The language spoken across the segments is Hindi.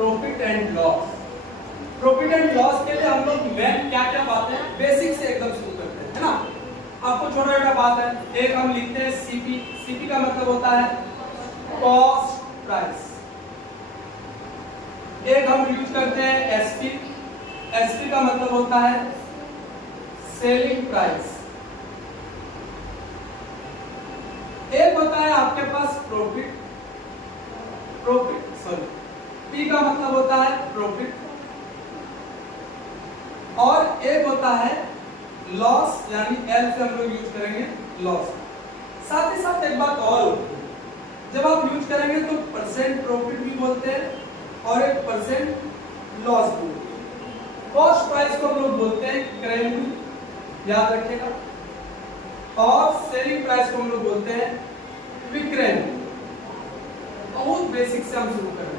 Profit and loss. Profit and loss के लिए हम लोग मेन क्या क्या बातें हैं बेसिक से एकदम शुरू करते हैं, है ना। आपको छोटा छोटा बात है, एक हम लिखते हैं सीपी। सीपी का मतलब होता है कॉस्ट प्राइस। एक हम यूज करते हैं एसपी। एसपी का मतलब होता है सेलिंग प्राइस। एक होता है आपके पास प्रॉफिट। पी का मतलब होता है प्रॉफिट। और एक होता है लॉस, यानी एल से हम लोग यूज करेंगे लॉस। साथ ही साथ एक बात और होती है, जब आप यूज करेंगे तो परसेंट प्रॉफिट भी बोलते हैं और एक परसेंट लॉस भी बोलते हैं। कॉस्ट प्राइस को हम लोग बोलते हैं क्रेडिट, याद रखिएगा। और सेलिंग प्राइस को हम लोग बोलते हैं विक्रय। बहुत बेसिक से हम शुरू करेंगे।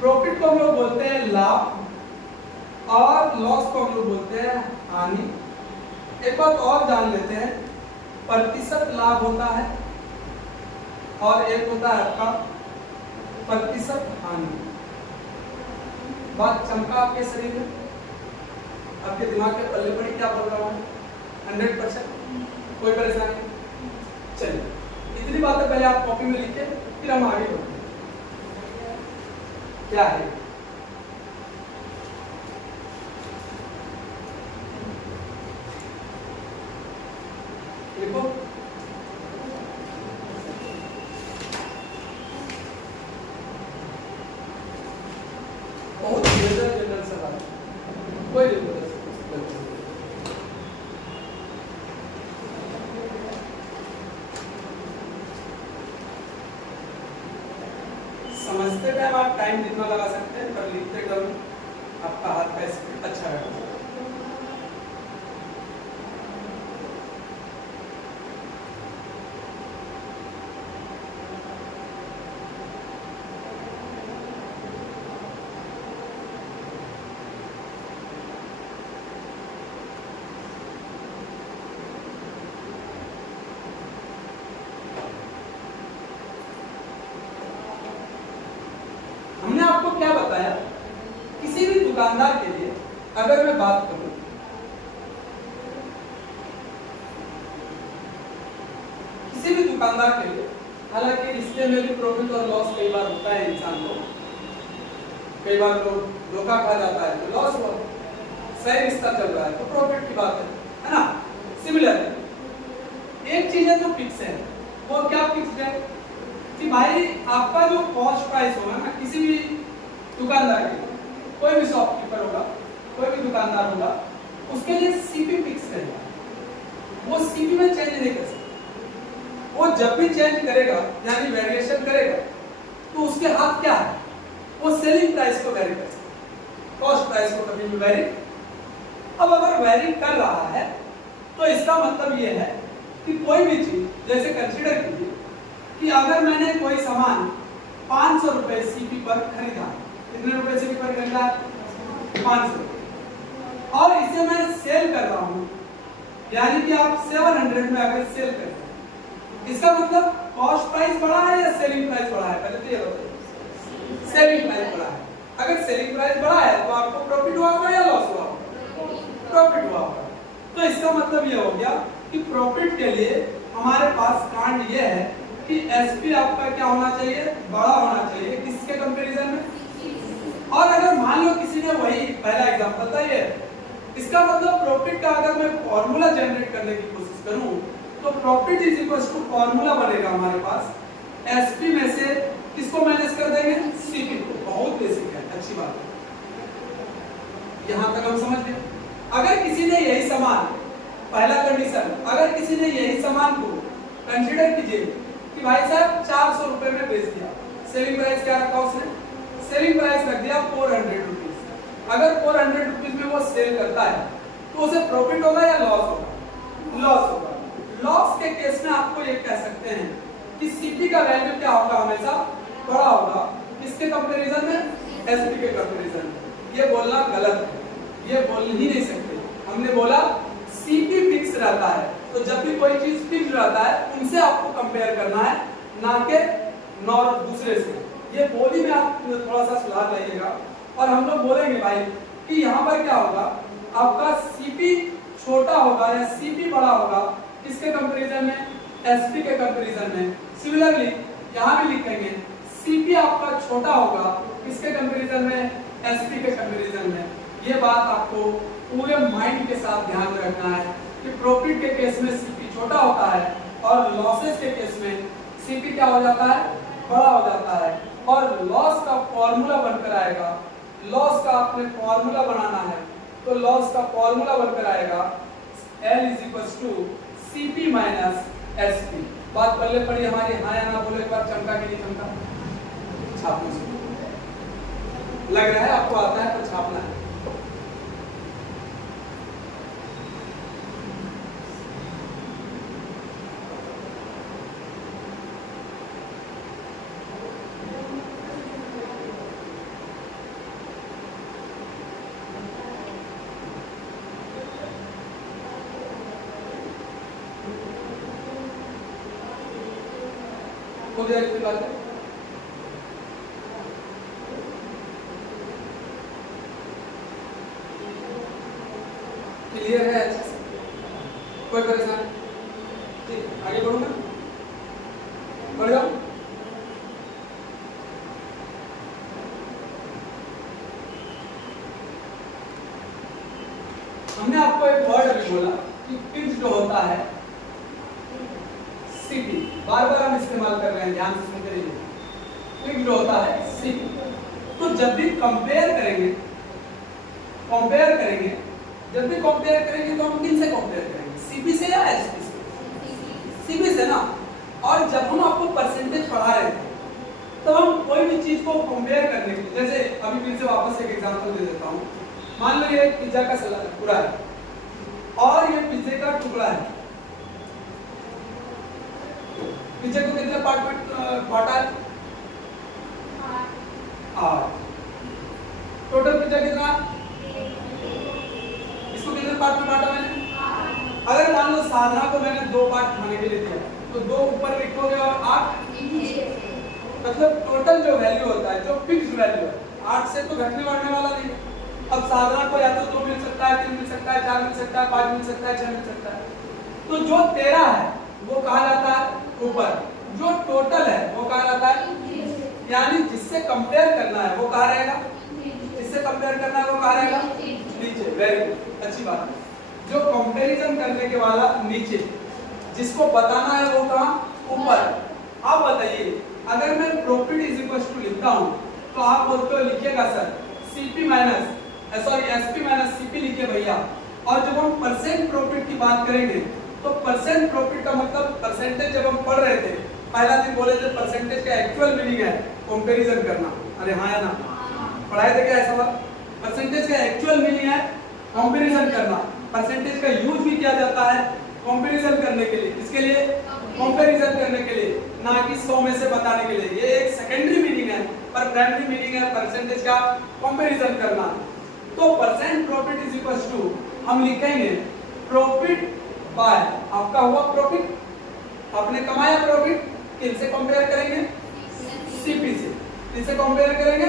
प्रॉफिट को हम लोग बोलते हैं लाभ और लॉस को हम लोग बोलते हैं हानि। एक बात और जान लेते हैं, प्रतिशत लाभ होता है और एक होता है आपका प्रतिशत हानि। बात चमका आपके शरीर में, आपके दिमाग के पल्ले पड़ी क्या बोल रहा हूँ? 100%? कोई परेशानी? चलिए, इतनी बातें पहले आप कॉपी में लिखिए, फिर हम आगे बढ़ते हैं। क्या है देखो, बहुत जनरल सवाल, कोई समझते टाइम आप टाइम जितना लगा सकते हैं, पर लिखते टाइम आपका हाथ का स्पीड अच्छा है। हमने आपको क्या बताया, किसी भी दुकानदार के लिए अगर मैं बात करूं, किसी भी दुकानदार के लिए, हालांकि रिश्ते में भी प्रॉफिट और लॉस कई बार होता है इंसान को, कई बार लोग धोखा खा जाता है तो लॉस हुआ, सही रिश्ता चल रहा है तो प्रॉफिट की बात है ना। सिमिलर एक चीज है जो फिक्स है, वो क्या फिक्स है कि भाई आपका जो कॉस्ट प्राइस होगा ना, किसी भी दुकानदार के, कोई भी शॉपकीपर होगा, कोई भी दुकानदार होगा, उसके लिए सीपी फिक्स रहेगा। वो सीपी में चेंज नहीं कर सकता। वो जब भी चेंज करेगा यानी वेरिएशन करेगा तो उसके हाथ क्या है, वो सेलिंग प्राइस को वेरी कर सकता, कॉस्ट प्राइस को कभी भी वेरी। अब अगर वेरी कर रहा है तो इसका मतलब ये है कि कोई भी चीज, जैसे कंसीडर कीजिए कि अगर मैंने कोई सामान 500 रुपए सीपी पर खरीदा, कितने रुपए सीपी पर खरीदा? 500 रुपए, और इसे मैं सेल कर रहा हूं, यानी कि आप 700 में अगर सेल करते हैं, इसका मतलब कॉस्ट प्राइस बढ़ा है या सेलिंग प्राइस बढ़ा है? पहले तो ये बताइए। सेलिंग प्राइस बढ़ा है। अगर सेलिंग प्राइस बढ़ा है तो आपको प्रॉफिट हुआ होगा या लॉस हुआ होगा? प्रॉफिट हुआ होगा। तो इसका मतलब ये हो गया कि प्रॉफिट के लिए हमारे पास कांड ये है कि एसपी आपका क्या होना चाहिए? बड़ा होना चाहिए। किसके कंपैरिजन में? और अगर मान लो किसी ने वही पहला एग्जांपल था ये, इसका मतलब प्रॉफिट का अगर मैं फॉर्मूला जनरेट करने की कोशिश करूं तो profit is equal to formula बनेगा हमारे पास, एसपी में से किसको माइनस कर देंगे? सीपी को। बहुत बेसिक है, अच्छी बात है, यहां तक हम समझ गए। अगर किसी ने यही सामान, पहला कंडीशन, अगर किसी ने यही सामान को कंसीडर कीजिए कि भाई साहब 400 रुपए में बेच दिया, सेलिंग प्राइस क्या रखा उसने? सेलिंग प्राइस रख दिया 400 रुपीज। अगर 400 रुपीज में वो सेल करता है तो उसे प्रॉफिट होगा या लॉस होगा? लॉस होगा। लॉस के केस में आपको ये कह सकते हैं कि सीपी का वैल्यू क्या होगा? हमेशा बड़ा होगा। किसके कंपैरिजन में? एसपी के कंपैरिजन में। ये बोलना गलत है, ये बोल ही नहीं सकते। हमने बोला सीपी फिक्स रहता है, तो जब भी कोई चीज फिक्स रहता है उनसे आपको कंपेयर करना है, ना कि दूसरे से। ये बोली में आप थोड़ा सा सुधार लाइएगा। और हम लोग बोलेंगे भाई कि यहाँ पर क्या होगा, आपका सीपी छोटा होगा या सीपी बड़ा होगा किसके कंपैरिजन में, एसपी के कंपैरिजन में। सिमिलरली यहाँ भी लिखेंगे सीपी आपका छोटा होगा किसके कंपैरिजन में, एसपी के कंपैरिजन में। ये बात आपको पूरे माइंड के साथ ध्यान में रखना है कि प्रॉफिट के केस में सीपी छोटा होता है और लॉसेस के केस में सीपी क्या हो जाता है, बड़ा हो जाता है। और लॉस का फॉर्मूला बनकर आएगा, लॉस का आपने फॉर्मूला बनाना है तो लॉस का फॉर्मूला बनकर आएगा L = CP - SP। बात पहले पढ़ी हमारी, हाँ या ना बोलो एक बार, चमका कि नहीं चमका, छापने से लग रहा है आपको आता है तो छापना है। हो जाएगी बात है। क्लियर है अच्छे से, कोई परेशानी? ठीक, आगे बढ़ूंगा, बढ़ जाओ। हमने आपको एक वर्ड अभी बोला कि फिक्स्ड होता है सीपी, बार बार हम इस्तेमाल कर रहे हैं, ध्यान से सुनते रहिए। फिक्स्ड होता है सीपी। तो जब भी कंपेयर करेंगे, जब भी कंपेयर करेंगे तो हम किन से कंपेयर करेंगे, सीपी से या एसपी से? सीपी से ना। और जब हम आपको परसेंटेज पढ़ा रहे थे तब हम कोई भी चीज को कंपेयर करने के लिए, जैसे अभी फिर से वापस एक एग्जांपल दे देता हूँ। मान लो ये पिज्जा का पूरा है और ये पिज्जे का टुकड़ा है। पिज्जे को कितने पार्ट में बांटा है? 8। टोटल पिज्जा कितना? इसको कितने पार्ट में बांटा मैंने? अगर मान लो साधना को मैंने 2 पार्ट खाने के लिए दिया तो 2 ऊपर लिखोगे और 8 मतलब टोटल जो वैल्यू होता है, जो फिक्स्ड वैल्यू है, 8 से तो घटने बढ़ने वाला नहीं है। अब साधना को या तो 2 मिल सकता है, 3 मिल सकता है, 4 मिल सकता है, 5 मिल सकता है, 6 मिल सकता है। तो जो 13 है वो कहा जाता है ऊपर, जो टोटल है वो कहा जाता है, यानी जिससे कंपेयर करना है वो कहा रहेगा, जिससे कंपेयर करना है वो कहा रहेगा नीचे। वेरी गुड, अच्छी बात है। जो कंपैरिजन करने के वाला नीचे, जिसको बताना है वो कहां, ऊपर। आप बताइए, अगर मैं प्रॉफिट इज इक्वल टू लिखता हूं तो आप बोलते हो लिखिएगा sir CP minus SP minus CP लिखिए भैया। और जब हम परसेंट प्रॉफिट की बात करेंगे तो परसेंट प्रॉफिट का मतलब परसेंटेज, जब हम पढ़ रहे थे पहला दिन बोले थे परसेंटेज का एक्चुअल मीनिंग है कंपैरिजन करना। अरे हाँ या ना, पढ़ाए थे क्या ऐसा बात? परसेंटेज का एक्चुअल मीनिंग है कंपैरिजन करना। परसेंटेज का यूज भी किया जाता है कंपैरिजन करने के लिए, इसके लिए कंपैरिजन करने के लिए, ना कि 100 में से बताने के लिए। ये एक सेकेंडरी मीनिंग है, पर प्राइमरी मीनिंग है परसेंटेज का कंपैरिजन करना। तो percent profit is equal to हम लिखेंगे प्रॉफिट बाय आपका हुआ प्रॉफिट, आपने कमाया प्रॉफिट, किनसे कंपेयर करेंगे? सीपी से। किनसे कंपेयर करेंगे?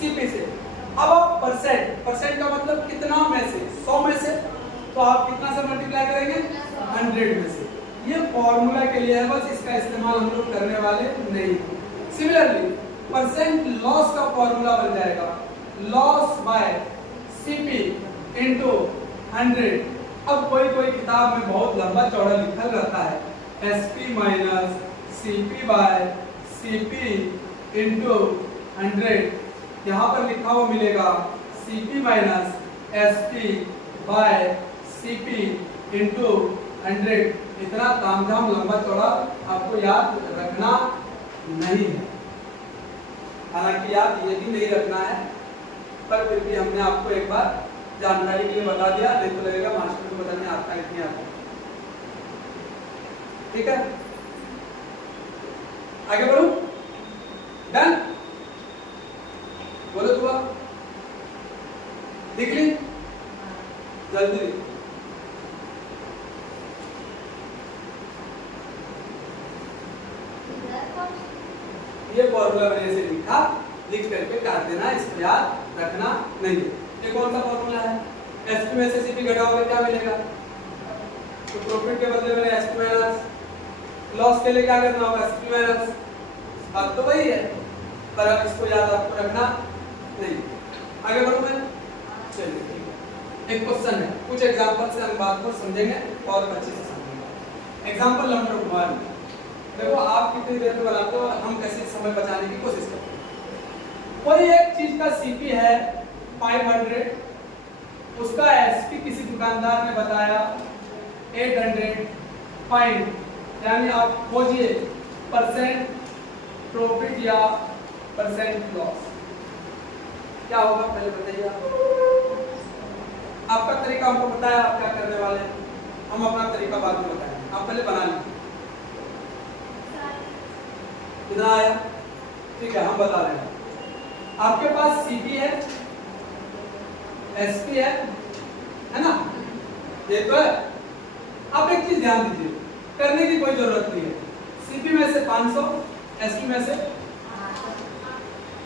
सीपी से। अब आप परसेंट का मतलब कितना में से, 100 में से, तो आप कितना से मल्टीप्लाई करेंगे? 100 में से। ये फॉर्मूला के लिए है, बस इसका इस्तेमाल हम लोग करने वाले नहीं। सिमिलरली परसेंट लॉस का फॉर्मूला बन जाएगा लॉस बाय सीपी इनटू 100। अब कोई किताब में बहुत लंबा चौड़ा लिखा रहता है SP minus CP by CP into 100। यहाँ पर लिखा हुआ मिलेगा CP minus SP by CP into 100। इतना तामझाम लंबा चौड़ा आपको याद रखना नहीं है, हालांकि याद ये भी नहीं रखना है, पर फिर भी हमने आपको एक बार जानकारी के लिए बता दिया, नहीं तो लगेगा मास्टर को बताने आता है कि आता है। ठीक है, आगे बढ़ूं? डन? बोलो दुआ लिख ली, जल्दी। ये फॉर्मूला फॉर्मूला मैंने ऐसे लिखा, लिख करके काट देना, इसको याद रखना नहीं है। ये कौन सा फॉर्मूला है? एसपी में से सीपी घटाओगे क्या मिलेगा? तो प्रॉफिट के बदले मैंने एसपी माइनस, लॉस के लिए क्या करना होगा? SP minus. बात तो वही है, पर अब इसको याद आपको रखना नहीं। आगे बढ़ो मैं, चलिए ठीक है। एक क्वेश्चन है, कुछ एग्जांपल से हम बात को समझेंगे और अच्छे से समझेंगे। एग्जांपल नंबर 1, देखो आप कितनी देर में बनाते हो और हम कैसे समय बचाने की कोशिश करते हैं। कोई एक चीज का सीपी है 500, उसका एसपी किसी दुकानदार ने बताया 805, यानी आप खोजिए परसेंट प्रॉफिट या परसेंट लॉस। क्या होगा पहले बताइए आपका तरीका हमको बताया, आप क्या करने वाले हैं, हम अपना तरीका बाद में बताएंगे। आप पहले बना लीजिए। कितना आया? ठीक है, हम बता रहे हैं। आपके पास सीपी है, एसपी है ना, ये तो है। आप एक चीज ध्यान दीजिए, करने की कोई जरूरत नहीं है। सीपी में से 500, एसपी में से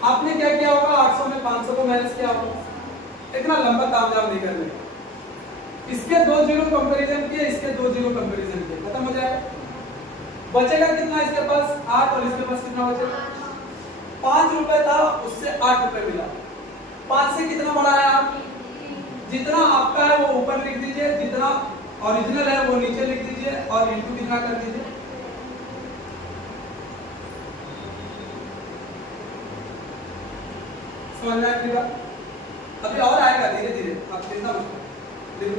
आपने क्या किया होगा, 800 में 500 को माइनस किया होगा। इतना लंबा तामझाम नहीं करने। इसके 2 जीरो कंपैरिजन किए, इसके 2 जीरो कंपैरिजन किए, खत्म हो जाएगा। बचेगा कितना इसके पास? 8, और इसके पास कितना बचेगा? 5 रुपए था, उससे 8 रुपए मिला। 5 से कितना बढ़ा है आप? जितना आपका है वो ऊपर लिख दीजिए, जितना ओरिजिनल है वो नीचे लिख दीजिए, और इंटू कितना कर दीजिए। समझ में आएगा? अभी और आएगा धीरे धीरे, आप चिंता मत करो।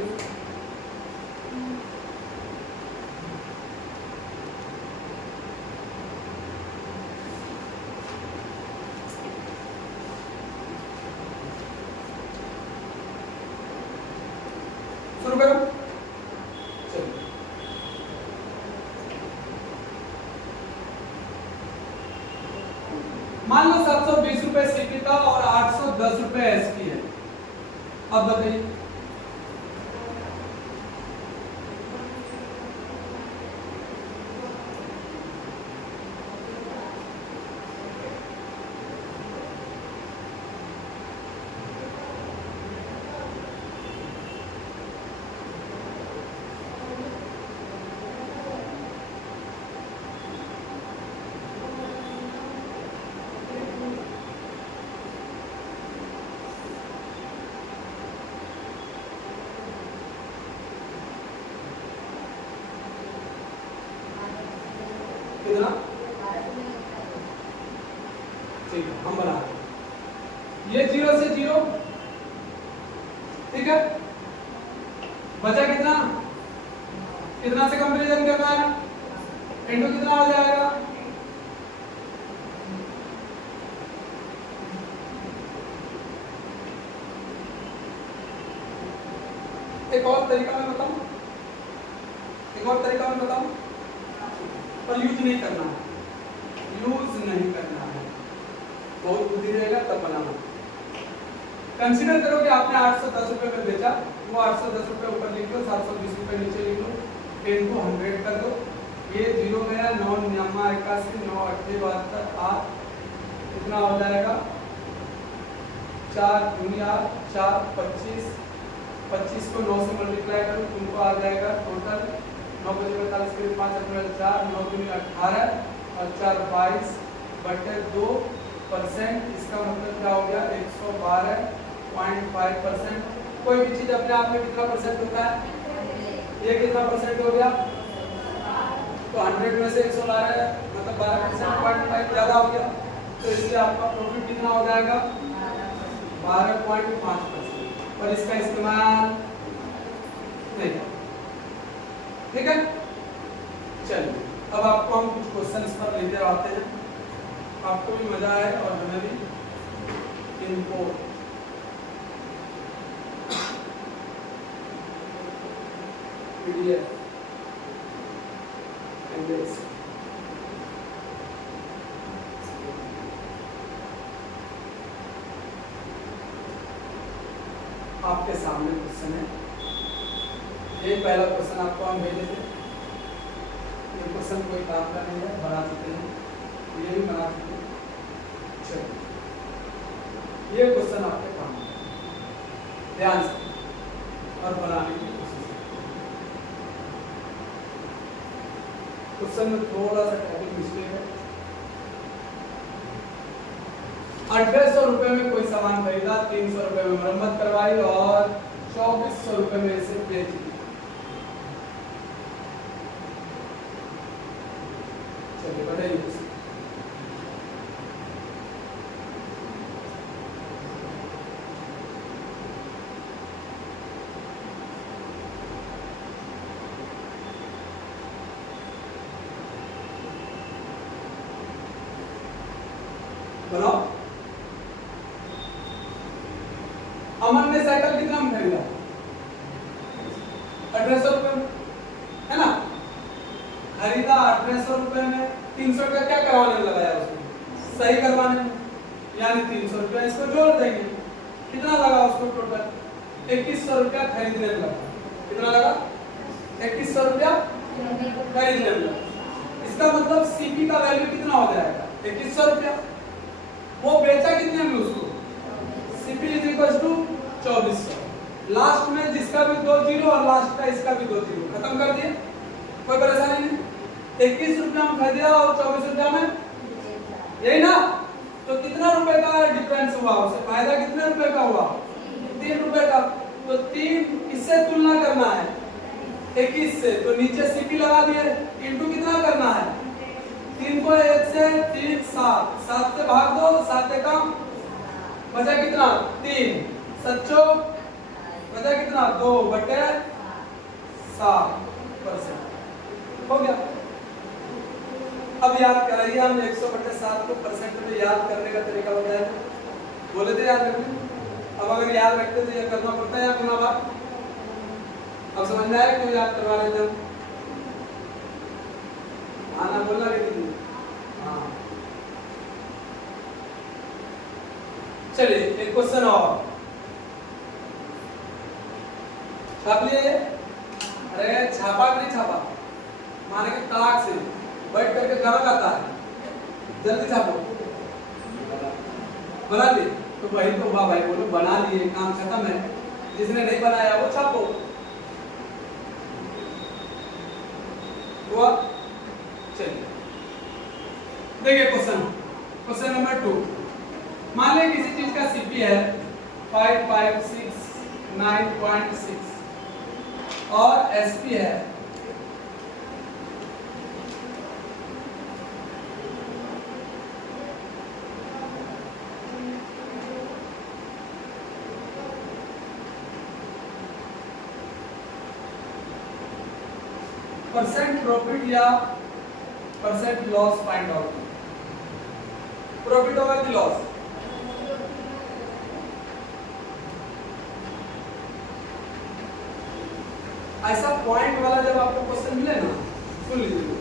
शुरू करो, चलो। मान लो 720 रुपए सीपी था और 810 रुपए एसपी है। अब बताइए कितना? ठीक है, हम बना ये 0 से 0, ठीक है। बचा कितना? कितना से कंपैरिजन करना है? इंटू कितना हो जाएगा? एक और तरीका मैं बताऊं, एक और तरीका मैं बताऊं, पर यूज नहीं करना है, यूज नहीं करना है, बहुत बुद्धि रहेगा तब बनाना। कंसीडर करो कि आपने 810 रुपए में बेचा, वो 810 रुपए ऊपर लिख लो, 720 रुपए नीचे लिख लो, 10 को 100 कर दो, ये 0 गया, 9 9 81 9 8 72 8, कितना हो जाएगा? 4 दुनिया 4 25, 25 को 9 से मल्टीप्लाई करो, तुमको आ जाएगा टोटल 9 बजे 45 के 5 अप्रैल 4 9 दुनिया 18 और 4 22/2%। इसका मतलब क्या हो गया? 112.5%। कोई भी चीज अपने आप में कितना परसेंट होता है? ये कितना परसेंट हो गया? तो 100 में से 112 मतलब 12% ज्यादा हो गया, तो इसलिए आपका प्रॉफिट कितना हो जाएगा? 12.5%। और इसका इस्तेमाल नहीं, ठीक है। चलिए अब आपको हम कुछ क्वेश्चन इस पर लेते आते हैं, आपको भी मजा आए और हमें भी इनको पीडीएफ आपके सामने क्वेश्चन है। ये पहला क्वेश्चन आपको हम भेजे थे, ये क्वेश्चन कोई काम का नहीं है, बना चुके हैं, ये भी बना चुके हैं। ये क्वेश्चन आपके काम में ध्यान से और बनाने की कोशिश क्वेश्चन में थोड़ा सा टाइपिंग मिस्टेक है। 2800 रुपए में कोई सामान खरीदा, 300 रुपए में मरम्मत करवाई और 2400 रुपए में इसे बेच दिया। चलिए बताइए बनाओ। अमन ने साइकिल कितना में खरीदा? 1800 रुपए में, है ना? खरीदा 1800 रुपए में, 300 रुपया क्या करवाने में लगाया उसने? सही करवाने में, यानी 300 रुपया इसको जोड़ देंगे। कितना लगा उसको टोटल? 2100 रुपया खरीदने में लगा। कितना लगा? 2100 रुपया खरीदने में लगा। इसका मतलब सीपी का वैल्यू कितना हो जाएगा? 2100 रुपया। वो बेचा कितने में उसको? CP is equal to 2400। Last में जिसका भी 2 जीरो और लास्ट का इसका भी 2 जीरो, खत्म कर दिए, कोई परेशानी नहीं। 21 रुपया में खरीदा और 24 रुपया में, यही ना? तो कितना रुपए का डिफरेंस हुआ? उसे फायदा कितने रुपए का हुआ? 3 रुपए का। तो 3 इससे तुलना करना है 21 से, तो नीचे CP लगा दिए, इनटू कितना करना है? 3 को 1 से 3 7, 7 से भाग दो, 7 से कम बचा कितना? 3 सच्चो बचा कितना? 2/7% हो गया। अब याद कराइए, हम 100/7 को परसेंट में याद करने का तरीका बताया, बोले थे याद रखने। अब अगर याद रखते तो ये करना पड़ता है या करना बात? अब समझ में आया क्यों याद करवा लेते हम? आना बोलना लेकिन हाँ। चलिए एक क्वेश्चन और छाप लिए। अरे छापा कि नहीं छापा? माने कि तलाक से बैठ करके गाना गाता है, जल्दी छापो। बना लिए तो वही तो हुआ भाई, बोलो बना लिए, काम खत्म है। जिसने नहीं बनाया वो छापो। हुआ? चलिए देखिए क्वेश्चन नंबर 2। मान लें किसी चीज का CP है 5569.6 और SP है 1% प्रॉफिट या percent loss find out. Profit होगा कि लॉस? ऐसा पॉइंट वाला जब आपको क्वेश्चन मिले ना, सुन लीजिए,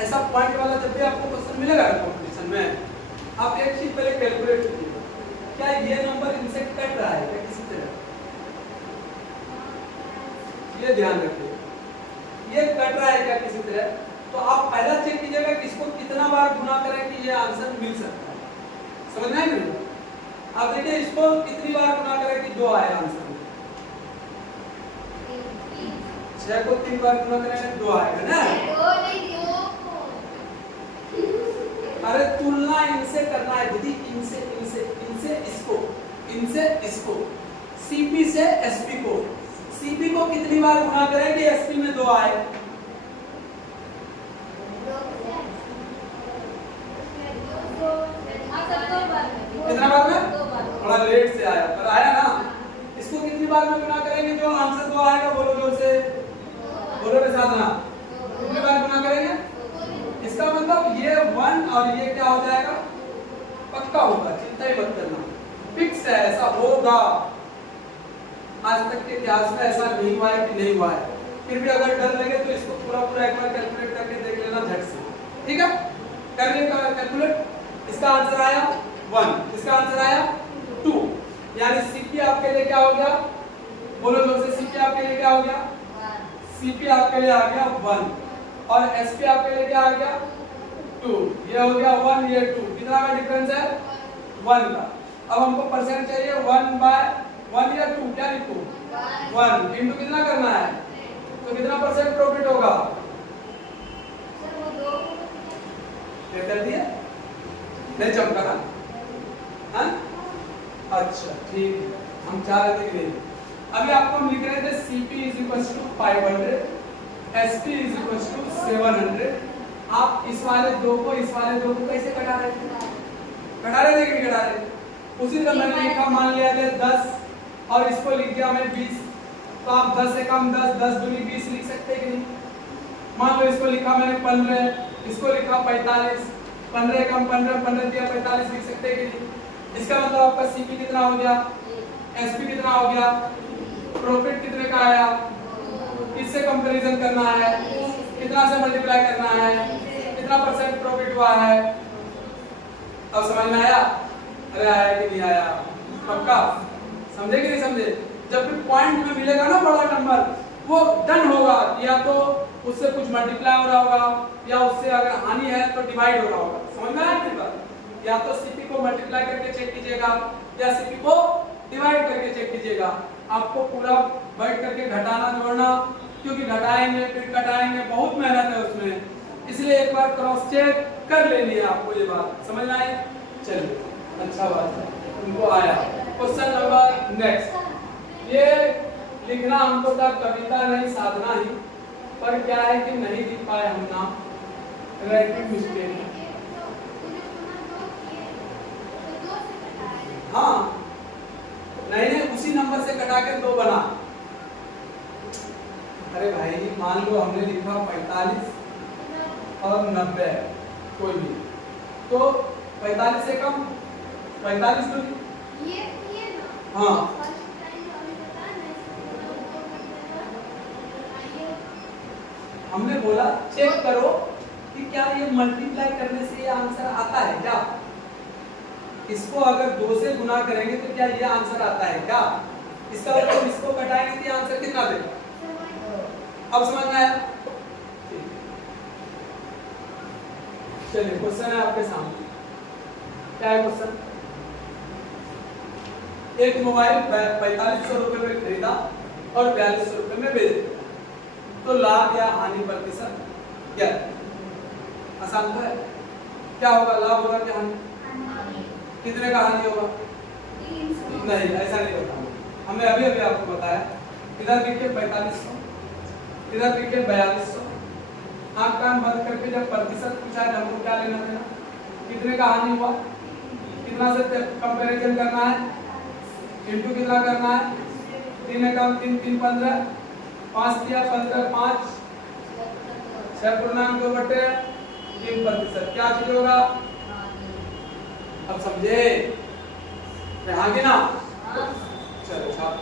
ऐसा पॉइंट वाला जब भी आपको क्वेश्चन मिलेगा कंपटीशन में, आप एक चीज पहले कैलकुलेट कीजिएगा, क्या ये नंबर इनसे कट रहा है क्या किसी तरह? ये ध्यान रखिए, ये कट रहा है क्या किसी तरह? तो आप पहला चेक कीजिएगा कि इसको कितना बार गुना करें कि ये आंसर मिल सकता है। समझ में आया? आप देखिए इसको कितनी बार गुना करें कि 2 आए आंसर। 6 को 3 बार गुना करेंगे 2 आएगा ना? अरे तुलना इनसे करना है दीदी, इनसे इसको, CP से SP को। CP को कितनी बार गुना करें कि SP में 2 आए? कितना बार में? थोड़ा लेट से आया पर आया ना। इसको कितनी बार में गुना करेंगे जो आंसर 2 आएगा? बोलो जोर से, बोलो के साथ ना। कितनी बार गुना करेंगे? इसका मतलब ये 1 और ये क्या हो जाएगा? पक्का होगा, चिंता ही मत करना, फिक्स है, ऐसा होगा। आज तक के इतिहास में ऐसा नहीं हुआ है कि नहीं हुआ है। फिर भी अगर डर लगे तो इसको पूरा एक बार कैलकुलेट करके देख लेना झट से, ठीक है? कर लिया कैलकुलेट। इसका आंसर आया 1, इसका आंसर आया 2, यानी CP आपके लिए क्या हो गया? बोलो जोर से, CP आपके लिए क्या हो गया? CP आपके लिए आ गया 1 और SP आपके लिए क्या आ गया? 2। ये हो गया 1, ये 2, कितना का डिफरेंस है? 1 का। अब हमको परसेंट चाहिए 1/1 या 2, क्या लिखूं 1 इंटू कितना करना है, तो कितना परसेंट प्रॉफिट होगा, क्या कर दिया, नहीं चमका ना, हाँ अच्छा ठीक है, हम चाह रहे थे कि नहीं। अभी आपको हम लिख रहे थे CP = 500, SP = 700। आप इस वाले दो को कैसे घटा रहे थे, घटा रहे थे कि नहीं घटा रहे, उसी तरह मैंने लिखा, मान लिया था 10 और इसको लिख दिया मैं 20, तो आप 10 से कम 10, 10 दूनी 20 लिख सकते हैं कि नहीं। मान लो इसको लिखा मैंने 15, इसको लिखा 45, 15 कम 15, 15 दिया 45 लिख सकते हैं कि नहीं। इसका मतलब आपका CP कितना हो गया, SP कितना हो गया, प्रॉफिट कितने का आया, किससे कंपैरिजन करना है, कितना से मल्टीप्लाई करना है, कितना परसेंट प्रॉफिट हुआ है। अब समझ में आया, अरे आया कि नहीं आया, पक्का समझे कि नहीं समझे। जब भी पॉइंट में मिलेगा ना बड़ा नंबर, वो डन होगा, या तो उससे कुछ मल्टीप्लाई हो रहा होगा, या उससे अगर हानि है तो डिवाइड हो रहा होगा। समझ में आया मेरी बात, या तो CP को मल्टीप्लाई करके चेक कीजिएगा, या CP को डिवाइड करके चेक कीजिएगा। आपको पूरा बैठ करके घटाना जोड़ना, क्योंकि घटाएंगे फिर घटाएंगे, बहुत मेहनत है उसमें, इसलिए एक बार क्रॉस चेक कर लेनी है आपको, ये बात समझ में आई। चलिए अच्छा बात है, उनको आया। क्वेश्चन नंबर नेक्स्ट, ये लिखना हमको था कविता नहीं साधना ही, पर क्या है कि नहीं लिख पाए हम नाम, राइटिंग मिस्टेक। हाँ नहीं उसी नंबर से कटा के 2 बना। अरे भाई मान लो हमने लिखा 45 और 90 कोई भी, तो 45 से कम 45 तो ये ना हाँ हमने बोला चेक करो कि क्या ये मल्टीप्लाई करने से ये आंसर आता है क्या, इसको अगर 2 से गुना करेंगे तो क्या ये आंसर आता है क्या, इसका मतलब इसको घटाएंगे तो ये आंसर कितना देगा। अब समझ में आया। चलिए क्वेश्चन है आपके सामने, क्या है क्वेश्चन। एक मोबाइल 4500 रुपए में खरीदा और 4200 रुपए में बेच दिया, तो लाभ या हानि प्रतिशत क्या, आसान तो है। क्या होगा, लाभ होगा क्या हानि, कितने का हानि होगा, नहीं ऐसा नहीं होता। हमने अभी अभी आपको बताया, इधर लिखे 4500, इधर लिखे 4200। आंख कान बंद करके जब प्रतिशत पूछा है हमको क्या लेना देना, कितने का हानि हुआ, कितना से कंपैरिजन करना है, इनटू कितना करना है, 3 कम 3 3 15, 5 दिया 15 5 6.2/3%, क्या चीज होगा। अब समझे हाँ कि ना, चलो छाप।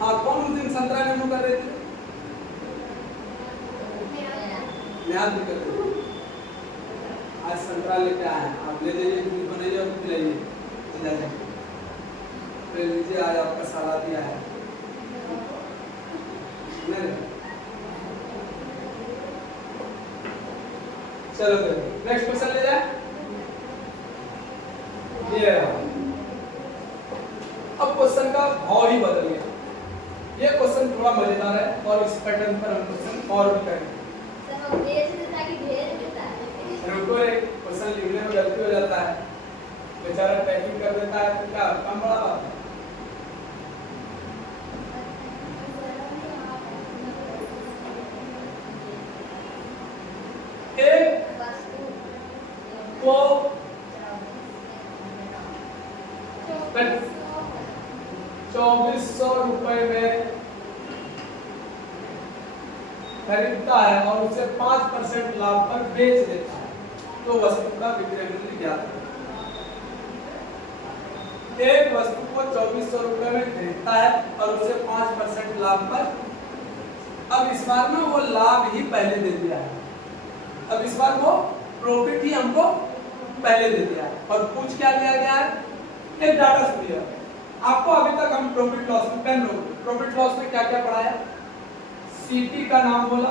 हाँ कौन उस दिन संतरा नींबू कर रहे थे, याद भी कर रहे थे। आज संतरा लेके आए हैं, आप ले जाइए, दूध बनाइए और खिलाइए। फिर लीजिए आज आपका सलाद दिया है। चलो नेक्स्ट क्वेश्चन ले जाए। ये अब क्वेश्चन का भाव ही बदल गया। ये क्वेश्चन थोड़ा मजेदार है और इस पैटर्न पर हम क्वेश्चन और भी करेंगे। रुको, एक क्वेश्चन लिखने में गलती हो जाता है, बेचारा टाइपिंग कर देता है, तो क्या कम बड़ा बात है। एक को 2400 रुपए में खरीदता है और उसे 5% लाभ पर बेच देता है, तो वस्तु का विक्रय मूल्य ज्ञात करें। एक वस्तु को 2400 रुपए में खरीदता है और उसे 5% लाभ पर, अब इस बार ना वो लाभ ही पहले दे दिया है, अब इस बार वो प्रॉफिट ही हमको पहले दे दिया है। और पूछ क्या लिया गया है, एक डाटा सुनिए। आपको अभी तक हम प्रॉफिट लॉस में पेन लो, प्रॉफिट लॉस में क्या क्या पढ़ाया, सीपी का नाम बोला,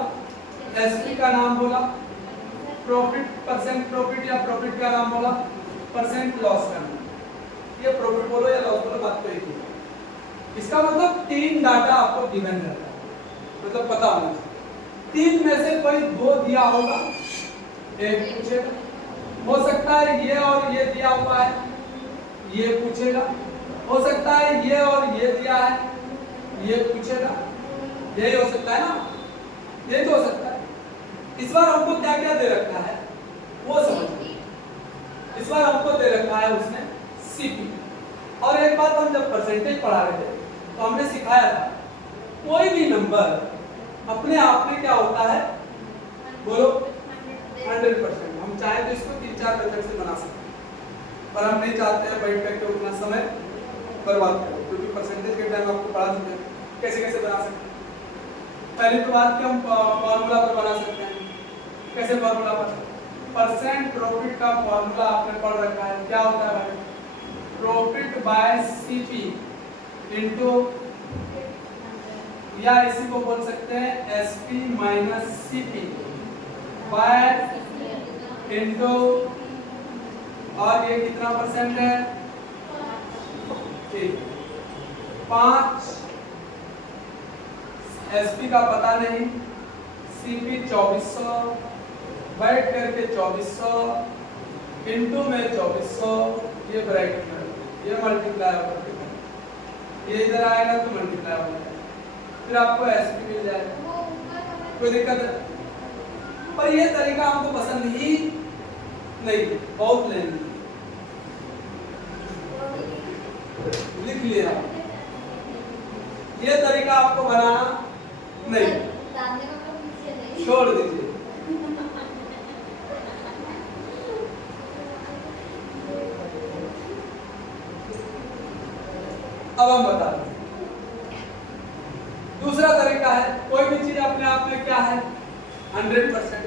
एसपी का नाम बोला, प्रॉफिट, परसेंट प्रॉफिट या प्रॉफिट का नाम बोला, परसेंट लॉस का नाम, ये प्रॉफिट बोलो या लॉस बोलो, बात तो एक ही है। इसका मतलब 3 डाटा आपको गिवन रहता है, मतलब पता होना चाहिए। 3 में से कोई 2 दिया होगा, एक पूछेगा, हो सकता है ये और ये दिया हुआ है, ये पूछेगा, हो सकता है ये और ये दिया है, ये पूछेगा, यही हो सकता है ना, यही तो हो सकता है। इस बार हमको क्या क्या दे रखा है वो समझिए। इस बार हमको दे रखा है उसने सीपी। और एक बात, हम जब परसेंटेज पढ़ा रहे थे तो हमने सिखाया था कोई भी नंबर अपने आप में क्या होता है, बोलो 100%। हम चाहे तो इसको 3-4 मेथड से बना सकते हैं, पर हम नहीं चाहते हैं बैठ करके उतना समय बर्बाद करें, क्योंकि परसेंटेज के टाइम आपको पढ़ा चुके हैं कैसे कैसे बना सकते हैं। पहली तो बात कि हम फॉर्मूला पर बना सकते हैं। कैसे फॉर्मूला पर? परसेंट प्रॉफिट का फॉर्मूला आपने पढ़ रखा है, क्या होता है भाई? प्रॉफिट बाय सीपी इनटू, या इसी को बोल सकते हैं SP minus CP by into, और ये कितना परसेंट है? ठीक, 5, एसपी का पता नहीं, सीपी 2400, बैठ करके 2400 इनटू में 2400, ये ब्रैकेट में, ये मल्टीप्लाई होगा, ये इधर आएगा तो मल्टीप्लाई होगा, फिर आपको एसपी मिल जाएगा। कोई दिक्कत है? पर ये तरीका हमको पसंद ही नहीं, बहुत लेंगे, लिख लिया, ये तरीका आपको बनाना नहीं, छोड़ दीजिए। अब हम बता दें, दूसरा तरीका है, कोई भी चीज अपने आप में क्या है 100%।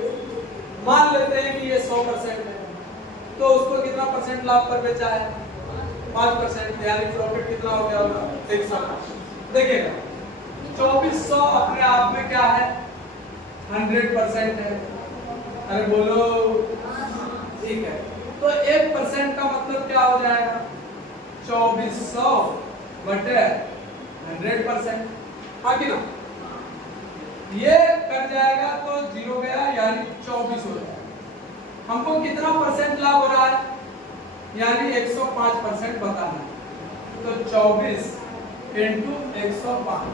मान लेते हैं कि ये 100% है, तो उसको कितना परसेंट लाभ पर बेचा है? 5%, यानी प्रॉफिट कितना हो गया होगा? 100। देखिएगा 2400 अपने आप में क्या है? 100% है। अरे बोलो, ठीक है, तो 1% का मतलब क्या हो जाएगा? 2400 बटे 100%, हाँ कि ना? ये कट जाएगा तो 0 गया, यानी 24 हो जाएगा। हमको कितना परसेंट लाभ हो रहा है? यानी 105% बताना है, तो 24 इंटू 105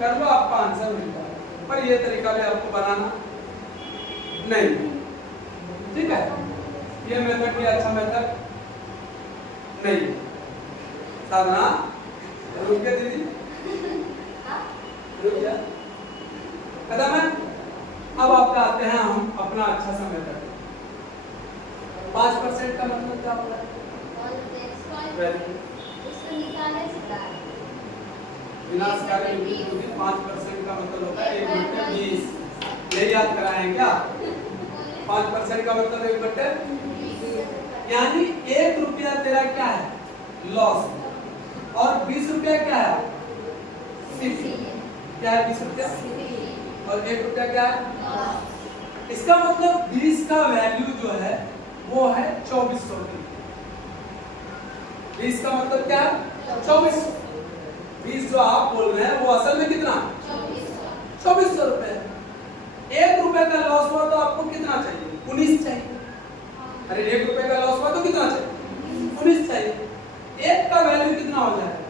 कर लो, आपका आंसर मिल जाएगा। पर ये तरीका भी आपको बनाना नहीं, ठीक है? ये मेथड भी अच्छा मेथड नहीं। साधना रुक गया दीदी, रुक गया, खत्म है। अब आपका आते हैं हम अपना अच्छा सा मेथड। 5% का मतलब क्या होता है? विनाशकारी वृद्धि। 5% का मतलब होता है 1/20। ये याद कराएं क्या? 5% का मतलब 1/20, यानी 1 रुपया तेरा क्या है? लॉस। और 20 रुपया क्या है? सीपी। क्या है 20 रुपया? और 1 रुपया क्या है? इसका मतलब 20 का वैल्यू जो है वो है 2400 की। 20 का मतलब क्या है? 2400। 20 जो आप बोल रहे हैं वो असल में कितना? 2400 रुपए। 1 रुपए का लॉस हुआ तो आपको कितना चाहिए? 19 चाहिए। अरे 1 रुपए का लॉस हुआ तो कितना चाहिए? 19 चाहिए। 1 का वैल्यू कितना हो जाएगा?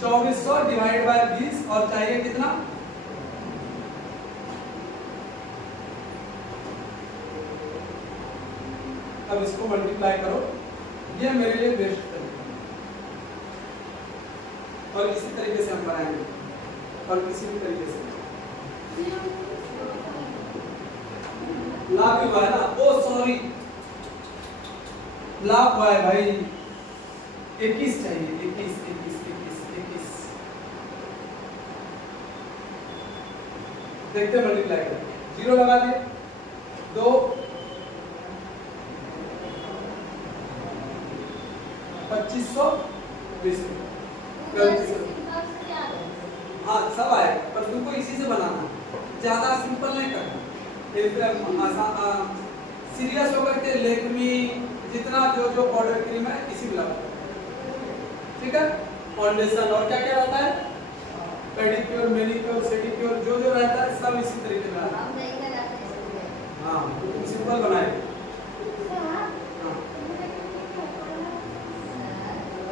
2400 डिवाइड बाय 20, और चाहिए कितना? अब इसको मल्टीप्लाई करो, ये मेरे लिए बेस्ट तरीका है। और इसी तरीके से हम बनाएंगे, और किसी भी तरीके से लाभ हुआ है ना? ओ सॉरी, लाभ हुआ है भाई, 21 चाहिए। 21 देखते मल्टीप्लाई कर, 0 लगा दिए, 2 2520। हाँ सब आएगा, पर तुमको इसी से बनाना, ज्यादा सिंपल नहीं करना। सीरियस होकर के लेकमी जितना जो जो पाउडर क्रीम है इसी में लगा, ठीक है। फाउंडेशन और क्या क्या रहता है, पेडिक्योर, मैनिक्योर, सेडिक्योर, जो जो रहता है सब इसी तरीके में आता है। हाँ सिंपल बनाए।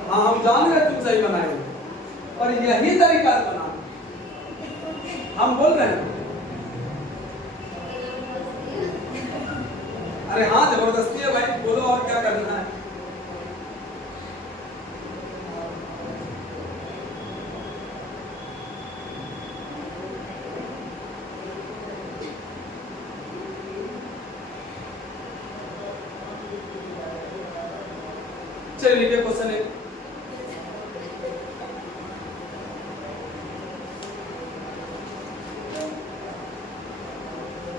हाँ हम जान रहे तुम सही बनाए और यही तरीका बना हम बोल रहे हैं। अरे हाँ जबरदस्ती है भाई, बोलो और क्या करना है। चलिए लिखिए क्वेश्चन एक।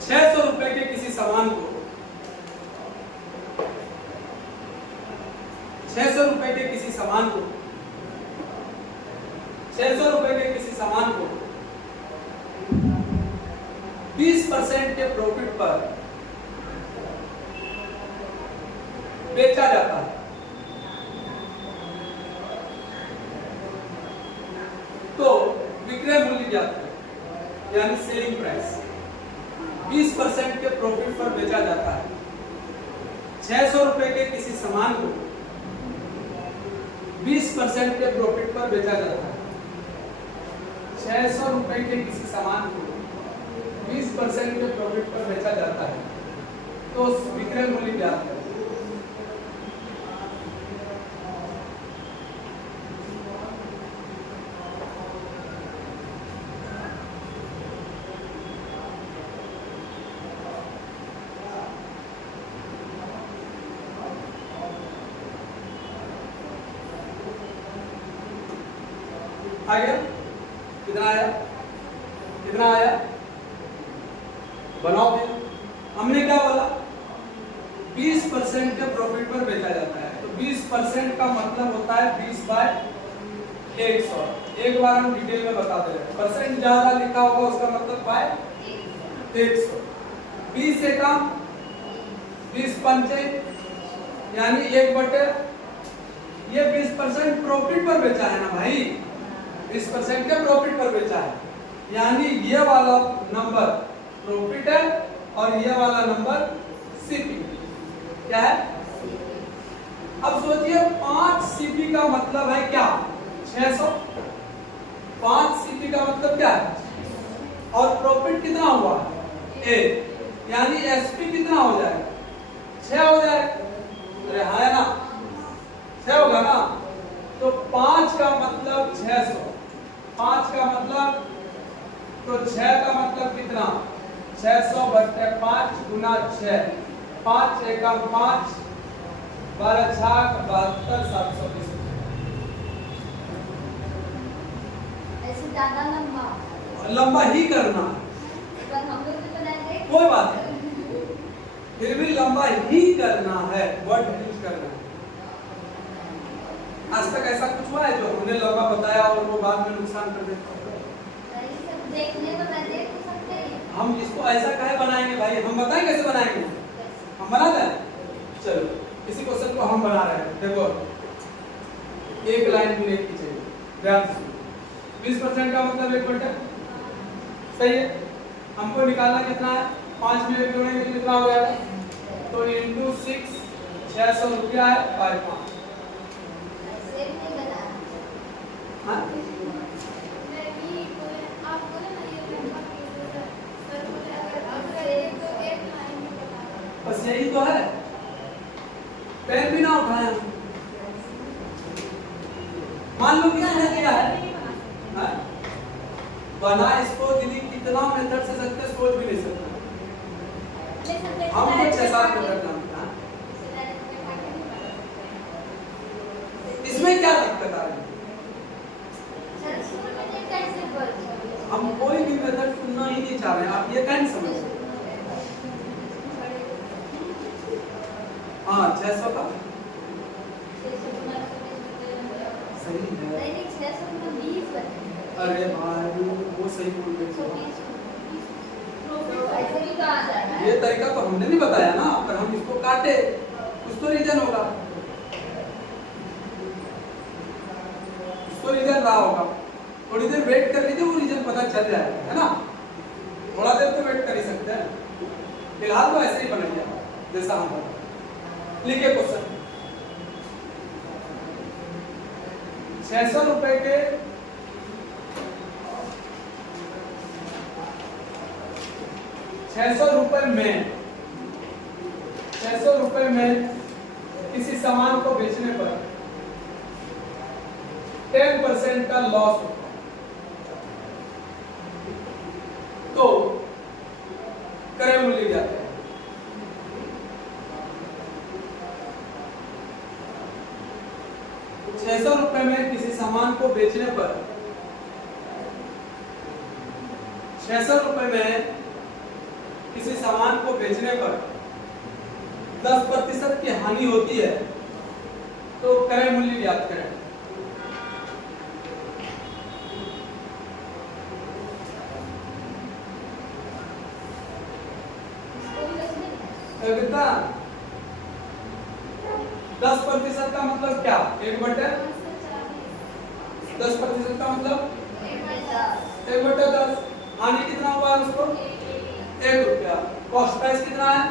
₹600 के किसी सामान को ₹600 के किसी सामान को 20% के प्रॉफिट पर बेचा जाता है, तो विक्रय मूल्य ज्ञात करें, यानी सेलिंग प्राइस। 20% के प्रॉफिट पर बेचा जाता है। ₹600 के किसी सामान को 20% के प्रॉफिट पर बेचा जाता है। ₹600 के किसी सामान को 20% के प्रॉफिट पर बेचा जाता है, तो विक्रय मूल्य ज्ञात करें। आ गया? कितना आया? कितना आया? बनाओ फिर। हमने क्या बोला? 20% के प्रॉफिट पर बेचा जाता है, तो 20% का मतलब होता है 20/100। एक बार हम डिटेल में बताते हैं। परसेंट ज्यादा लिखा होगा उसका मतलब बाय 100। 20 से कम 20 पंचे यानी 1/, ये 20% प्रॉफिट पर बेचा है ना भाई, 20% के प्रॉफिट पर बेचा है, यानी ये वाला नंबर प्रॉफिट है और ये वाला नंबर सीपी क्या है। अब सोचिए 5 सीपी का मतलब है क्या? 600। 5 सीपी का मतलब क्या है? और प्रॉफिट कितना हुआ? 1, यानी एसपी कितना हो जाएगा? 6 हो जाएगा। अरे हाँ है ना, 6 होगा ना। तो 5 का मतलब 600, 5 का मतलब, तो 6 का मतलब कितना? 600/5 गुना 6, 5 एकम 5, 12 छाक 72, 720। ऐसे ज्यादा लंबा ही करना, कोई बात नहीं, फिर भी लंबा ही करना है, वर्ड यूज करना है। आज तक ऐसा कुछ हुआ है जो हमने लंबा बताया और वो बाद में नुकसान कर देता? देखने में मैं देख सकते हैं। हम इसको ऐसा काहे बनाएंगे भाई? हम बताएं कैसे बनाएंगे? हम बना दें? चलो इसी क्वेश्चन को हम बना रहे हैं। देखो एक लाइन में लिख कीजिए, ध्यान से। 20% का मतलब 1/, सही है। हमको निकालना कितना है? 5 में 1 जोड़ेंगे तो कितना हो जाएगा? तो इंटू 6, 600 रुपया है बाय 5। हाँ बस यही तो है, पेन भी ना उठाया। मान लो किसी ने दिया है, हाँ? बना इसको दीदी कितना मेथड से सकते सोच भी नहीं सकते। हम तो 6-7 मेथड जानते हैं। इसमें क्या दिक्कत आ रही है? हम कोई भी मेथड सुनना ही नहीं चाह रहे, आप ये कैसे समझ सकते? हाँ 600 का सही है। अरे भाई वो सही बोल रहे, ये तरीका तो हमने नहीं बताया ना, पर हम काटे, कुछ तो रीजन होगा, उसको रीजन रहा होगा। थोड़ी देर वेट कर लीजिए, वो रीजन पता चल जाएगा, है ना। थोड़ा देर तो वेट कर ही सकते हैं, फिलहाल तो ऐसे ही बन गया जैसा हम बता। लिखिए क्वेश्चन। 600 रुपए के 600 रुपए में 600 रुपए में किसी सामान को बेचने पर 10% का लॉस होता है, तो क्रय मूल्य क्या है? ₹600 में किसी सामान को बेचने पर 600 रुपए में किसी सामान को बेचने पर 10% की हानि होती है, तो क्रय मूल्य ज्ञात करें। कितना? 10% का मतलब क्या? 1/10। 10% का मतलब 1/10। हानि कितना हुआ है उसको? 1 रुपया। कॉस्ट प्राइस कितना है?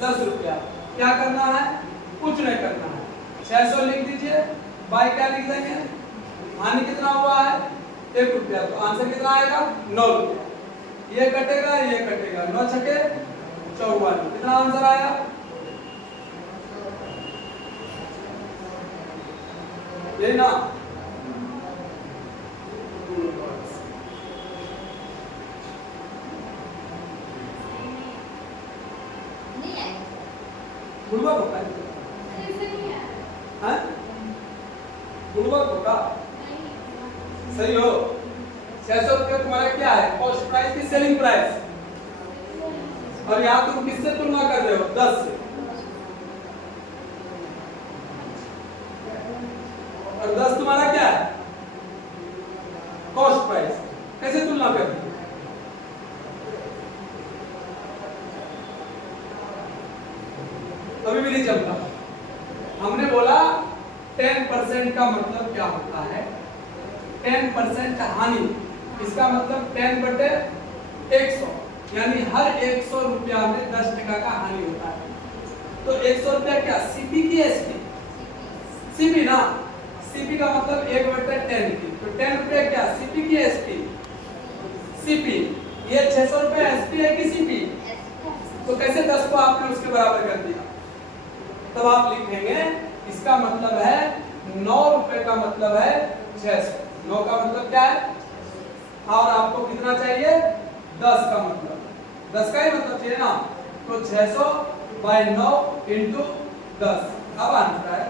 10 रुपया। क्या करना है? कुछ नहीं करना है। 600 लिख दीजिए, बाय क्या लिख देंगे? हानि कितना हुआ है? 1 रुपया। तो आंसर कितना आएगा? 9 रुपया। ये कटेगा, ये कटेगा, 9 छके 54। कितना आंसर आया? ये ना गुणवत्ता होगा, हैं? गुणवत्ता होगा, सही हो। 600 रुपये तुम्हारा क्या है? कॉस्ट प्राइस की सेलिंग प्राइस, और यहाँ तुम किससे तुलना कर रहे हो? 10 से। और 10 तुम्हारा क्या है? Cost price. कैसे तुलना कर रहे हो? अभी भी नहीं चलता। हमने बोला 10% का मतलब क्या होता है? 10% हानि, इसका मतलब 10/100, यानी हर 100 रुपया में 10 टका का हानि होता है। तो 100 रुपया क्या? सीपी की एसपी? सीपी ना। सीपी का मतलब 1/10 की, तो 10 रुपया क्या? सीपी की एसपी? सीपी। ये 600 रुपया एसपी है कि सीपी? तो कैसे 10 को आपने उसके बराबर कर दिया? तब आप लिखेंगे इसका मतलब है 9 रुपए का मतलब है 600। 9 का मतलब क्या है? और आपको कितना चाहिए? 10 का मतलब, 10 का ही मतलब चाहिए ना। तो 600/9 इंटू 10। अब आंसर है।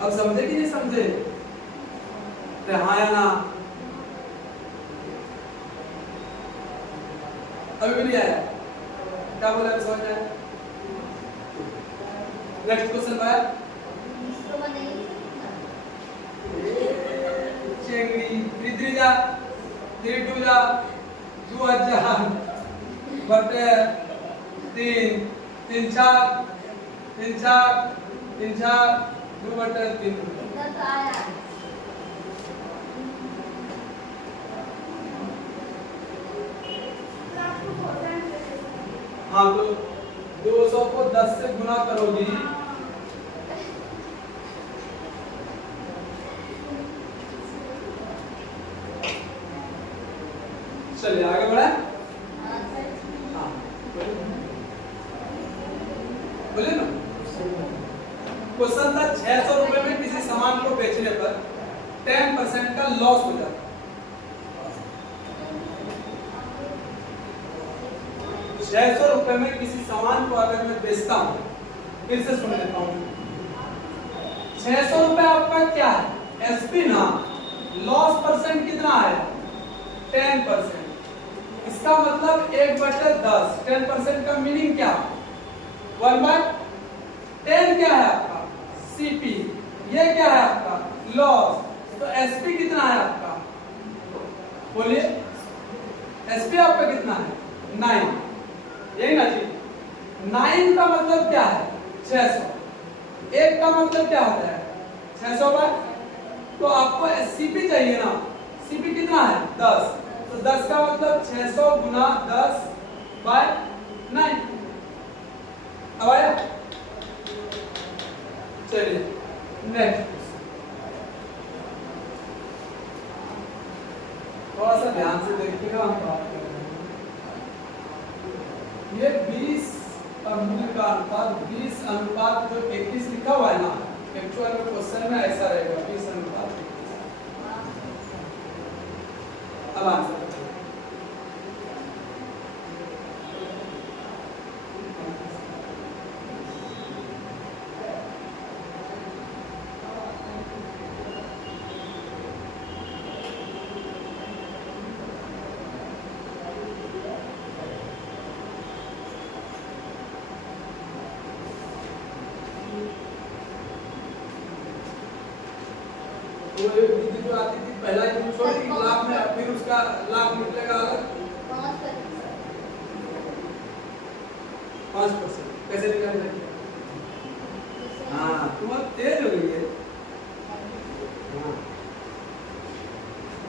अब समझे कि नहीं समझे? हाँ या ना? अभी भी नहीं आया? क्या बोला? समझ में आया? नेक्स्ट क्वेश्चन है। चेंगड़ी 3 जा 3 2 जा 2 हजार बटे 3 3 4 3 4 3 4 2/3। हाँ, तो 200 को 10 से गुना करोगी, चलिए आगे बढ़े। हाँ बोलिए ना। क्वेश्चन था 600 रुपए में किसी सामान को बेचने पर 10% का लॉस हो जाता है। 600 रुपए में किसी सामान को अगर मैं बेचता हूं, फिर से सुन लेता हूं। 600 रुपए आपका क्या है? एसपी ना। लॉस परसेंट कितना है? 10%। इसका मतलब 1/10। 10% का मीनिंग क्या? 1/10 क्या है आपका? सीपी। ये क्या है आपका? लॉस। तो एसपी कितना है आपका? बोलिए, एसपी आपका कितना है? 9, यही ना जी। 9 का मतलब क्या है? 600। 1 का मतलब क्या होता है? 600 बाय, तो आपको सीपी चाहिए ना। सीपी कितना है? 10। तो 10 का मतलब 600 गुना 10 बाय 9। अब आया? चलिए नेक्स्ट, थोड़ा सा ध्यान से देखिएगा, हम बात कर रहे हैं। ये 20 और मूल का अनुपात 20 अनुपात जो 21 लिखा हुआ है ना, एक्चुअल में क्वेश्चन में ऐसा रहेगा 20 अनुपात 21। अब आंसर वो एक विधि जो आती थी पहला ही दिन छोड़ी लाभ में, फिर उसका लाभ निकलेगा अलग 5%। कैसे निकालेंगे? हाँ तुम अब तेज हो गई है। हाँ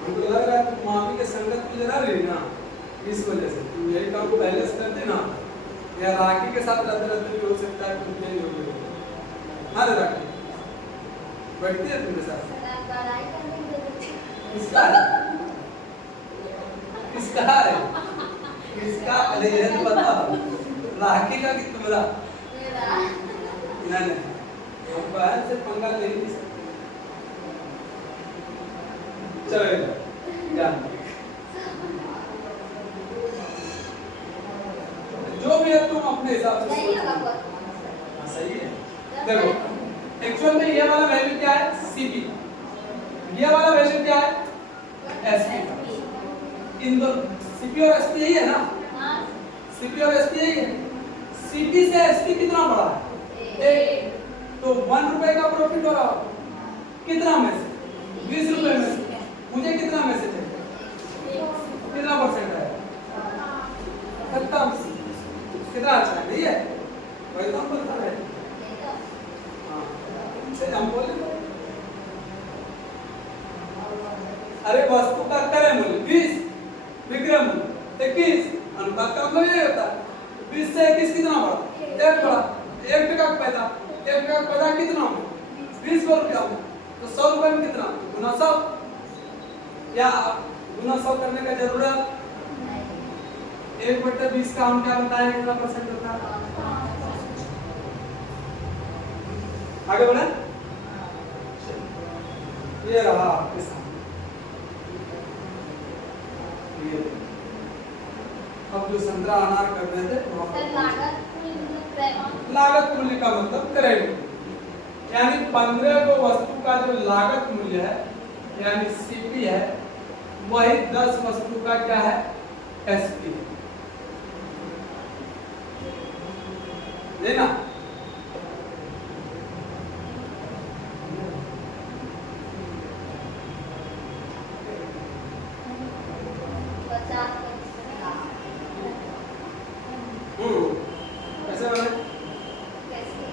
हमको लग रहा है तुम मामी के संगत में जरा रही ना, इस वजह से तुम यही काम को पहले से करते ना, या राखी के साथ रहते रहते भी हो सकता है तुम तेज हो गई। हाँ राखी बैठती है तुम्हारे साथ? किसका है? किसका है? किसका? अरे ये तो बताओ, राखी का कि तुम्हारा? नहीं हम बहन से पंगा ले नहीं सकते। चलो जो भी है तुम अपने हिसाब से सही है। देखो एक्चुअल में ये वाला वैल्यू क्या है? सीपी। ये वाला वैल्यू क्या है? एसपी। इन दो सीपी और एसपी यही है ना? सीपी और एसपी यही है। सीपी से एसपी कितना बड़ा है? 1। तो 1 रुपए का प्रॉफिट हो रहा है कितना में से? 20 रुपए में से। मुझे कितना में से चाहिए? कितना परसेंट है? 70। कितना अच्छा है नहीं है? वही तो हम बोलता है। हम बोले अरे वस्तु का क्रय मूल्य 20, विक्रय मूल्य 21, अनुपात का मतलब ये होता है 20 से 21 कितना बड़ा? 1 बड़ा। 1 टका का पैदा, 1 टका का पैदा कितना में? 20 रुपया में। तो 100 रुपए में कितना? गुना 100। या गुना 100 करने का जरूरत? 1/20 का हम क्या बताएं कितना परसेंट होता है? आगे बढ़े। ये रहा आपके सामने। ये अब जो संतरा अनार कर रहे थे लागत मूल्य का मतलब क्रय मूल्य, यानी 15 को वस्तु का जो लागत मूल्य है यानी सीपी है, वही 10 वस्तु का क्या है? एसपी है ना। कैसे बने? कैसे?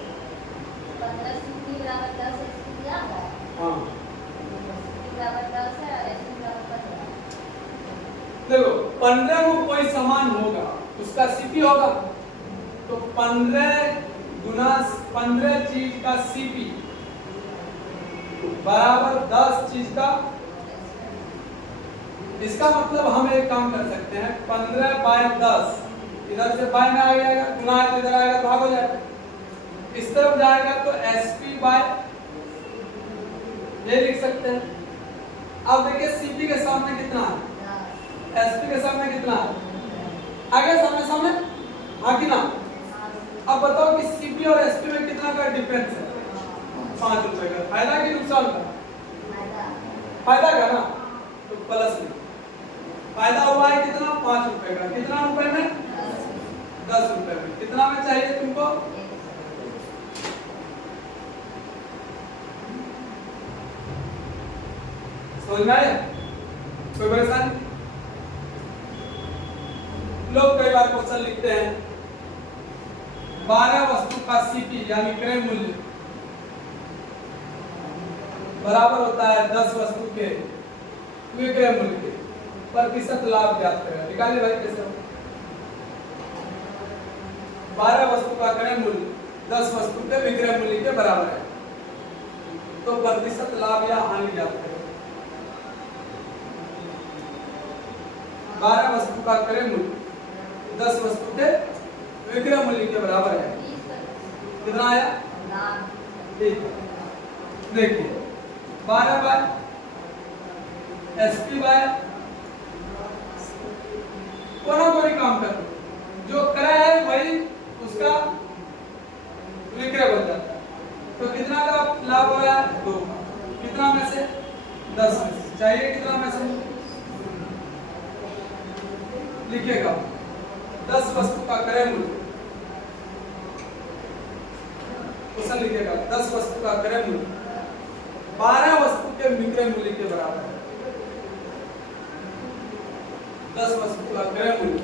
15 सीपी बराबर 10 एसपी दिया है। हाँ सीपी बराबर 10 है और एसपी बराबर 15। देखो 15 को कोई सामान होगा उसका सीपी होगा, तो 15 गुना 15 चीज का सीपी बराबर 10 चीज का। इसका मतलब हम एक काम कर सकते हैं 15/10, इधर से बाय में आ जाएगा, गुना है तो इधर आएगा भाग हो जाएगा, इस तरफ जाएगा तो एसपी बाय ये लिख सकते हैं। अब देखिए सीपी के सामने कितना है? एसपी के सामने कितना है? आगे सामने सामने हाँ कि ना? अब बताओ कि सीपी और एसपी में कितना का डिफरेंस है? 5 रुपए का। फायदा कि नुकसान का? फायदा का ना, तो प्लस में फायदा हुआ है कितना? 5 रुपए का। कितना रुपए में? 10 रुपए में। कितना में चाहिए तुमको? समझ में आया? कोई परेशानी? लोग कई बार क्वेश्चन लिखते हैं 12 वस्तु का सीपी यानी क्रय मूल्य बराबर होता है 10 वस्तु के विक्रय मूल्य के, प्रतिशत लाभ ज्ञात करें। निकालिए भाई कैसे हो। 12 वस्तु का क्रय मूल्य 10 वस्तु के विक्रय मूल्य के बराबर है, तो प्रतिशत लाभ या हानि ज्ञात करें। 12 वस्तु का क्रय मूल्य 10 वस्तु के विक्रय मूल्य के बराबर है, कितना आया? ठीक है, देखिए 12 बाय एसपी बाय कोई काम कर जो क्रय है वही उसका विक्रय बन जाता है, तो कितना का लाभ हो रहा है? 2। कितना में से? 10 में से। चाहिए कितना में से? लिखिएगा 10 वस्तु का क्रय मूल्य, क्वेश्चन लिखिएगा 10 वस्तु का क्रय मूल्य 12 वस्तु के विक्रय मूल्य के बराबर है। 10 वस्तु का क्रय मूल्य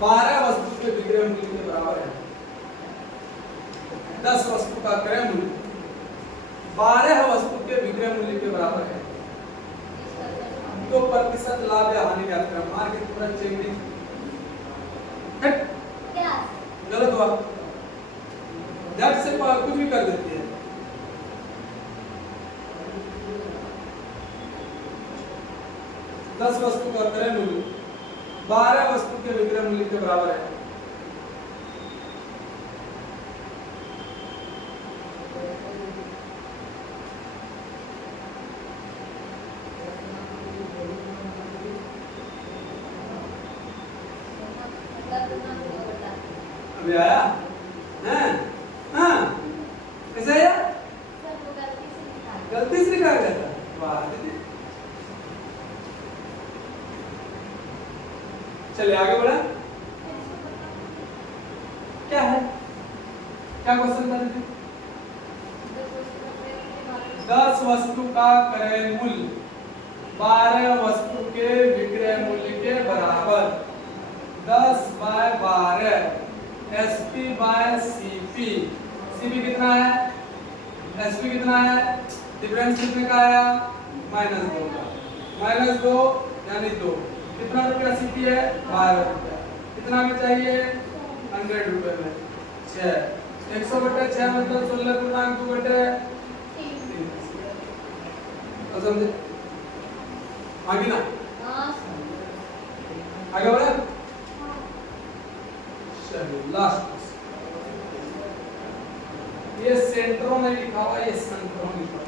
12 वस्तु के विक्रय मूल्य के बराबर है। 10 वस्तु का क्रय मूल्य 12 वस्तु के विक्रय मूल्य के बराबर है, तो प्रतिशत लाभ या हानि ज्ञात करें। मार के तुरंत चेंजिंग गलत हुआ, झट से कुछ भी कर देती है। 10 वस्तु का क्रय मूल्य 12 वस्तु के विक्रय मूल्य के बराबर है। अभी आया? हाँ कैसे आया? गलती से लिखा गया था। वाह दीदी, चलिए आगे बढ़ा। क्या है, क्या क्वेश्चन था दीदी? 10 वस्तु का क्रय मूल्य 12 वस्तु के विक्रय मूल्य के बराबर। 10 by 12 SP by CP. CP कितना है? एसपी कितना है? डिफरेंस कितने का आया? -2 का। -2 यानी 2। कितना रुपया सीपी है? 12 रुपया। कितना में चाहिए? 100 रुपए में 6। 100 बटे 6 मतलब 16.2 बटे 3। तो समझे? आगे ना? आगे बढ़े? चलिए लास्ट। ये सेंट्रो में लिखा हुआ, ये सेंट्रो में लिखा हुआ।